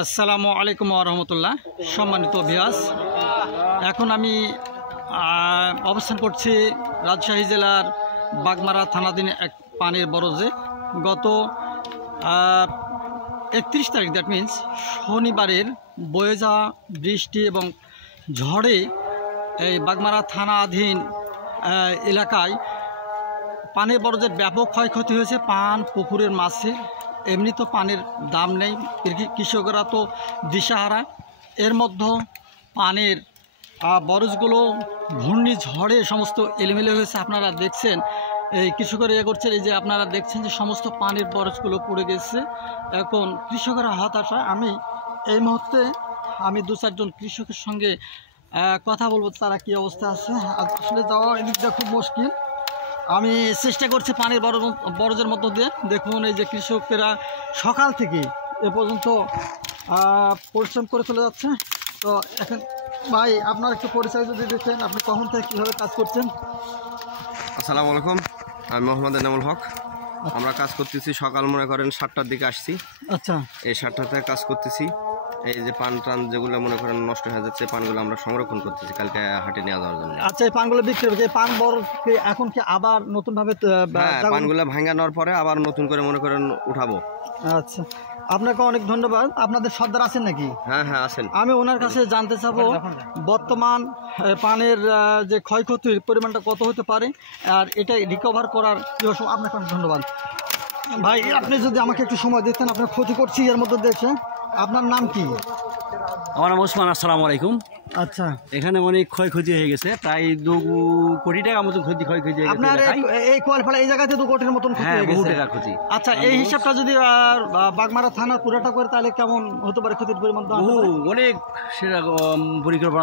আসসালামু আলাইকুম ওয়া রাহমাতুল্লাহ। সম্মানিত ভিউয়ার্স, এখন আমি অবস্থান করছি রাজশাহী জেলার বাগমারা থানাধীন এক পানির বরজে। গত 31 তারিখ, দ্যাট মিন্স শনিবারের বয়ে যাওয়া বৃষ্টি এবং ঝড়ে এই বাগমারা থানাধীন এলাকায় পানির বরজের ব্যাপক ক্ষয়ক্ষতি হয়েছে। পান পুকুরের মাছে এমনি তো পানির দাম নেই, কৃষকরা তো দিশাহারা। এর মধ্যে পানির বরজগুলো ঘূর্ণিঝড়ে সমস্ত এলোমেলো হয়েছে। আপনারা দেখছেন এই কৃষকরা করছেন, এই যে আপনারা দেখছেন যে সমস্ত পানির বরজগুলো পড়ে গেছে। এখন কৃষকরা হতাশা। আমি এই মুহূর্তে দু চারজন কৃষকের সঙ্গে কথা বলবো, তারা কি অবস্থা আছে। আসলে যাওয়া এদিকটা খুব মুশকিল। আমি চেষ্টা করছি পানির বরজের মধ্য দিয়ে। দেখুন এই যে কৃষকেরা সকাল থেকে এ পর্যন্ত পরিশ্রম করে চলে যাচ্ছে। তো এখন ভাই, আপনার একটু পরিচয় যদি দেখেন, আপনি কখন থেকে কীভাবে কাজ করছেন? আসসালামু আলাইকুম, আমি মোহাম্মদ এনামুল হক। আমরা কাজ করতেছি সকাল মনে করেন 7টার দিকে আসছি। আচ্ছা, এই 7টা থেকে কাজ করতেছি। এই যে পান টান যেগুলো মনে করেন নষ্ট হয়ে যাচ্ছে, পানগুলো আমরা সংরক্ষণ করতেছি কালকে হাটে নিয়ে যাওয়ার জন্য। আচ্ছা, এই পানগুলো বিক্রি হবে, পান বড় এখন কি আবার নতুনভাবে পানগুলো ভাঙানোর পরে আবার নতুন করে মনে করেন উঠাবো। আচ্ছা, আপনাকে অনেক ধন্যবাদ। আপনাদের সর্দার আছেন নাকি? হ্যাঁ হ্যাঁ আছেন। আমি ওনার কাছে জানতে চাবো বর্তমান পানের যে ক্ষয়ক্ষতির পরিমাণটা কত হতে পারে, আর এটা রিকভার করার আপনাকে অনেক ধন্যবাদ। ভাই, আপনি যদি আমাকে একটু সময় দিতেন, আপনার ক্ষতি করছি এর মধ্যে দেখছে। আপনার নাম কি? আমার নাম ওসমান। আসসালামু আলাইকুম। আচ্ছা, এখানে অনেক ক্ষয়ক্ষতি হয়ে গেছে, প্রায় 2 কোটি টাকার মতো ক্ষয়ক্ষতি হয়ে গেছে। আপনার এই কোয়ালপাড়া এই জায়গাতে 2 কোটির মতন ক্ষতি হয়ে গেছে। টাকার ক্ষতি। আচ্ছা, এই হিসাবটা যদি বাগমারা থানার পুরোটা করে, তাহলে কেমন হতে পারে ক্ষতির পরিমাণ? অনেক সেটা পরিকল্পনা